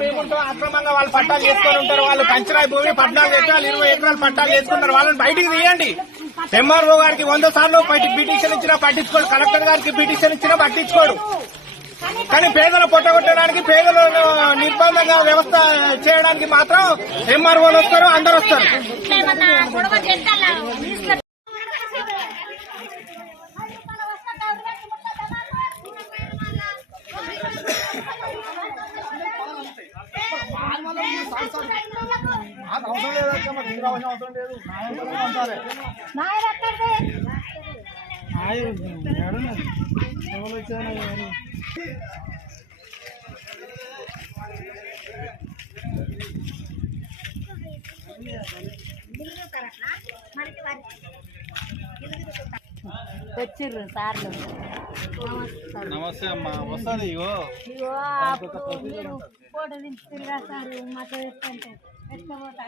మేముంటూ అక్రమంగా వాళ్ళు పట్టాలు చేసుకొని ఉంటారు. వాళ్ళు పంచరాయి భూమి 14 ఎకరాలు 20 ఎకరాలు పట్టాలు చేసుకుంటారు. వాళ్ళని బయటికి తీయండి. ఎంఆర్ఓ గారికి 100 సార్లు పిటిషన్ ఇచ్చినా పట్టించుకోడు. కలెక్టర్ గారికి పిటిషన్ ఇచ్చినా పట్టించుకోడు. కానీ పేదలు పొట్టగొట్టడానికి, పేదలు నిర్బంధంగా వ్యవస్థ చేయడానికి మాత్రం ఎంఆర్ఓలు వస్తారు, అందరు వస్తారు. వచ్చిర్రు సార్లు. నమస్తే అమ్మా. వస్తుంది ఇగో అప్పుడు మీరు ఫోటో దించుతున్నా సార్ మాకు ఎట్లంటే ఎట్లా పోతా